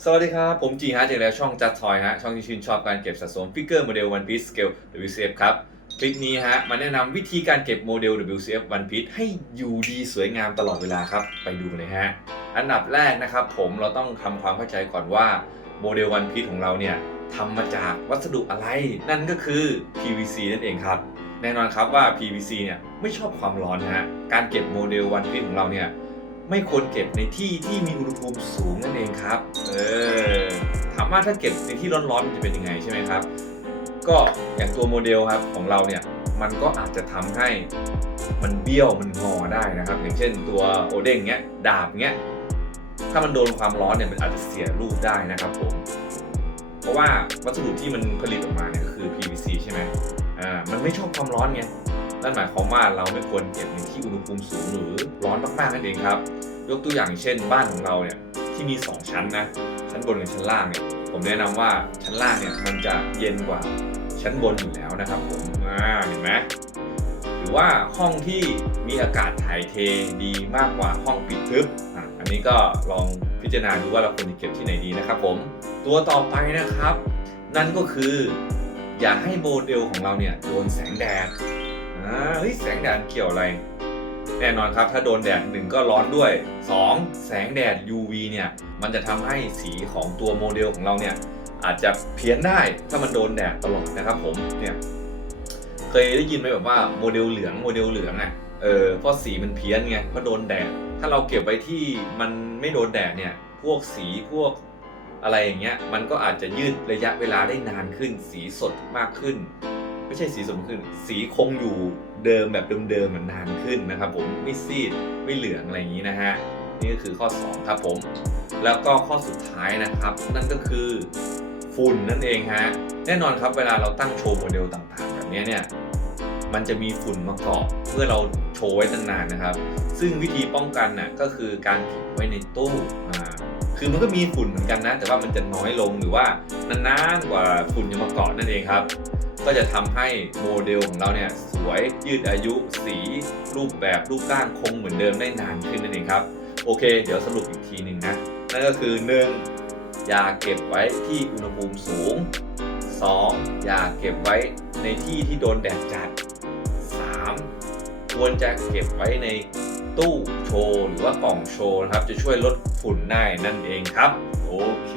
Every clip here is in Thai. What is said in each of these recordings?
สวัสดีครับ ผมจีฮะจากแล้วช่องจัดทอยฮะช่องที่ชื่นชอบการเก็บสะสมฟิกเกอร์โมเดล One Piece Scale WCF ครับ คลิปนี้ฮะมาแนะนำวิธีการเก็บโมเดล WCF One Piece ให้อยู่ดีสวยงามตลอดเวลาครับ ไปดูเลยฮะ อันดับแรกนะครับผมเราต้องทำความเข้าใจก่อนว่าโมเดล One Piece ของเราเนี่ยทำมาจากวัสดุอะไร นั่นก็คือ PVC นั่นเองครับ แน่นอนครับว่า PVC เนี่ยไม่ชอบความร้อนนะฮะการเก็บโมเดล One Piece ของเราเนี่ยไม่ควรเก็บในที่ที่มีอุณหภูมิสู นั่นเองครับ เออ ถามว่าถ้าเก็บในที่ร้อนๆมันจะเป็นยังไงใช่ไหมครับ ก็อย่างตัวโมเดลครับของเราเนี่ย มันก็อาจจะทำให้มันเบี้ยวมันงอได้นะครับ อย่างเช่นตัวโอเด้งเงี้ย ดาบเงี้ย ถ้ามันโดนความร้อนเนี่ยมันอาจจะเสียรูปได้นะครับผม เพราะว่าวัสดุที่มันผลิตออกมาเนี่ยก็คือ PVC ใช่ไหมอ่า มันไม่ชอบความร้อนไงนั่นหมายความว่าเราไม่ควรเก็บในที่อุณหภูมิสูงหรือร้อนมากๆนั่นเองครับ ยกตัวอย่างเช่นบ้านของเราเนี่ย ที่มี 2 ชั้นนะ ชั้นบนกับชั้นล่างเนี่ยผมแนะนำว่าชั้นล่างเนี่ยมันจะเย็นกว่าชั้นบนอยู่แล้วนะครับผมอ่าเห็นไหมหรือว่าห้องที่มีอากาศถ่ายเทดีมากกว่าห้องปิดทึบอะอันนี้ก็ลองพิจารณาดูว่าเราควรจะเก็บที่ไหนดีนะครับผมตัวต่อไปนะครับ นั่นก็คืออย่าให้โมเดลของเราเนี่ยโดนแสงแดดอ่าเฮ้ยแสงแดดเกี่ยวอะไร แน่นอนครับ ถ้าโดนแดดหนึ่งก็ร้อนด้วย 2. แสงแดด UV เนี่ย มันจะทำให้สีของตัวโมเดลของเราเนี่ย อาจจะเพี้ยนได้ถ้ามันโดนแดดตลอดนะครับผมเนี่ยเคยได้ยินไหมแบบว่าโมเดลเหลืองโมเดลเหลืองอะเออเพราะสีมันเพี้ยนไงเพราะโดนแดด ถ้าเราเก็บไว้ที่มันไม่โดนแดดเนี่ย พวกสีพวกอะไรอย่างเงี้ย มันก็อาจจะยืดระยะเวลาได้นานขึ้น สีสดมากขึ้น ไม่ใช่สีสมขึ้น สีคงอยู่เดิมแบบเดิมๆเหมือนนานขึ้นนะครับผมไม่ซีดไม่เหลืองอะไรอย่างนี้นะฮะนี่ก็คือข้อ 2 ครับผม แล้วก็ข้อสุดท้ายนะครับ นั่นก็คือฝุ่นนั่นเองฮะแน่นอนครับเวลาเราตั้งโชว์โมเดลต่างๆ แบบนี้เนี่ยมันจะมีฝุ่นมาเกาะเมื่อเราโชว์ไว้นานๆนะครับ ซึ่งวิธีป้องกันน่ะก็คือการเก็บไว้ในตู้อ่า คือมันก็มีฝุ่นเหมือนกันนะ แต่ว่ามันจะน้อยลงหรือว่านานๆกว่าฝุ่นจะมาเกาะนั่นเองครับ ก็จะทำให้โมเดลของเราเนี่ยสวยยืดอายุ สี รูปแบบรูปร่างคงเหมือนเดิมได้นานขึ้นนั่นเองครับโอเค เดี๋ยวสรุปอีกทีหนึ่งนะนั่นก็คือ 1. อย่าเก็บไว้ที่อุณหภูมิสูง 2. อย่าเก็บไว้ในที่ที่โดนแดดจัด 3. ควรจะเก็บไว้ใน ตู้โชว์หรือว่ากล่องโชว์นะครับ จะช่วยลดฝุ่นได้นั่นเองครับ โอเค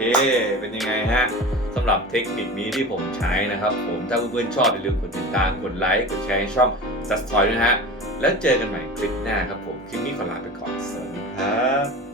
เป็นยังไงฮะสำหรับเทคนิคนี้ที่ผมใช้นะครับ ผมถ้าเพื่อนๆชอบอย่าลืมกดติดตามกดไลค์กดแชร์ให้ช่องซัสทอยด้วยนะฮะแล้วเจอกันใหม่คลิปหน้าครับผมคลิปนี้ขอลาไปก่อนสวัสดีครับ